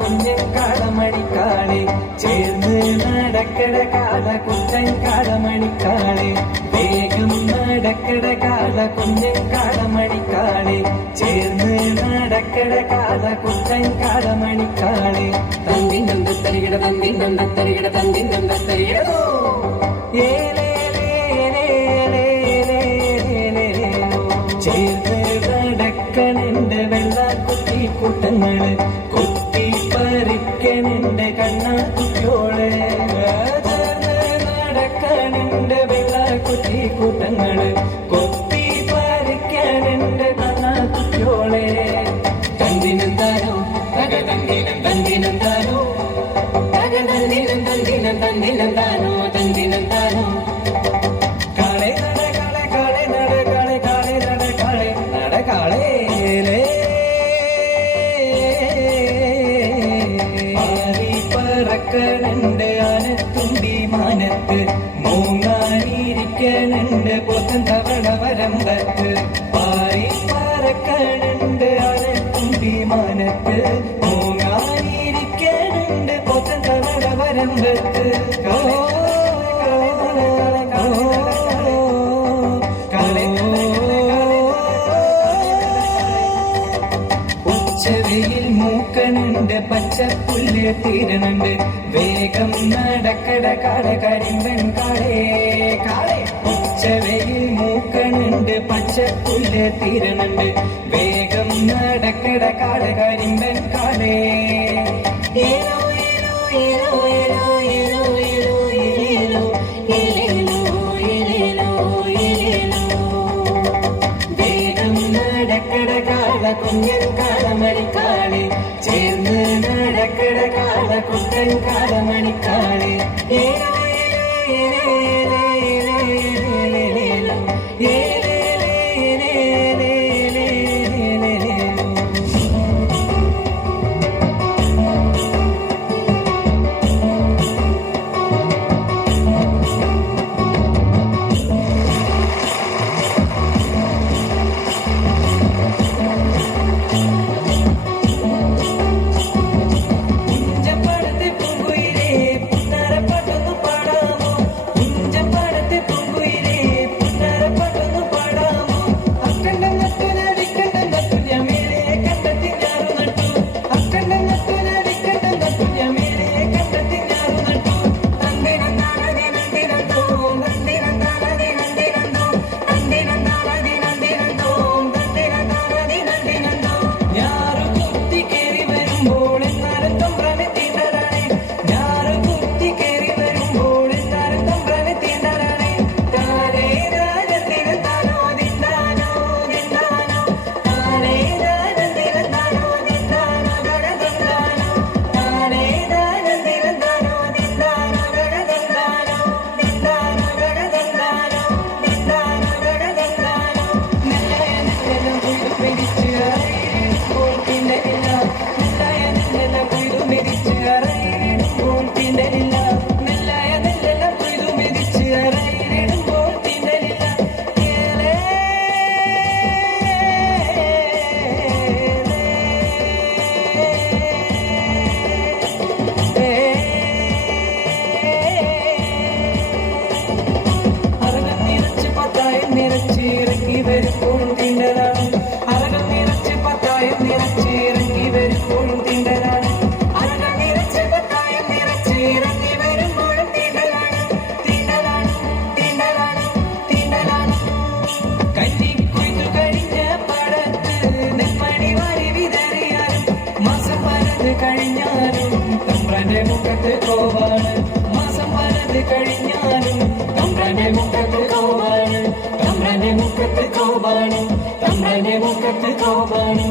കുഞ്ഞൻ കാളമണിക്കാളെ ചേർന്ന് നടക്കട കാള കുട്ടൻ കാളമണിക്കാളെ വേഗം നടക്കട കാള കുഞ്ഞൻ കാളമണിക്കാളെ ചേർന്ന് നടക്കട കാള കുട്ടൻ കാളമണിക്കാളെ തന്തിന്നന്തത്തരികിട തന്തിന്നന്തത്തരികിട തന്തിന്നന്തത്തരികിടോ ചേർന്ന് നടക്കണന്റെ വെള്ളക്കുട്ടി കൂട്ടങ്ങള് കുത്തി പറിക്കണന്റെ കണ്ണാക്കുട്ടിയോള് ചേർന്ന് നടക്കണന്റെ വെള്ളക്കുട്ടി കൂട്ടങ്ങള് കൊത്തി പറിക്കണന്റെ കണ്ണാക്കുട്ടിയോളെ തന്തിനെന്താനോ തക തന്തിനം തന്തിനെന്താനോ തക തന്തിനം തന്തിനം തന്തിനെന്താനോ തന്തിനെന്താനോ പറക്കണന്റെ ആനത്തുണ്ടി മാനത്ത് മൂങ്ങാനിരിക്കണന്റെ പൊത്തൻ തവണ വരമ്പത്ത് പാറി പറക്കണന്റെ ആനത്തുണ്ടി മാനത്ത് മൂങ്ങാനിരിക്കണന്റെ പൊത്തൻ തവണ വരമ്പത്ത് ഉച്ചവെയിൽ മൂക്കണുണ്ട് പച്ചപ്പുല്ല് തീരണുണ്ട് വേഗം നടക്കട കാട കരിമ്പൻ കാളേ കാളേ ഉച്ചവെയിൽ മൂക്കണുണ്ട് പച്ചപ്പുല്ല് തീരണുണ്ട് വേഗം നടക്കട കാട കരിമ്പൻ കാളേ ഏലോ ഏലോ ഏലോ ഏലോ ഏലോ ഏലോ ഏലോ ഏലേലോ ഏലേലോ ഏലേലോ വേഗം നടക്കട കാള കുഞ്ഞൻ കാളമണിക്കാളെ ചേർന്ന് നടക്കട കാള കുട്ടൻ കാളമണിക്കാളെ ഏലോ ഏലോ ഏലോ ഏലോ ഏലോ ഏലോ കഴിഞ്ഞാലും തമ്പ്രാന്റെ മുഖത്ത് കോവാണ് മാസം വലത് കഴിഞ്ഞാലും തമ്പ്രാന്റെ മുഖത്ത് കോവാണ് തമ്പ്രാന്റെ മുഖത്ത് കോവാണ് തമ്പ്രാന്റെ മുഖത്ത് കോവാണ്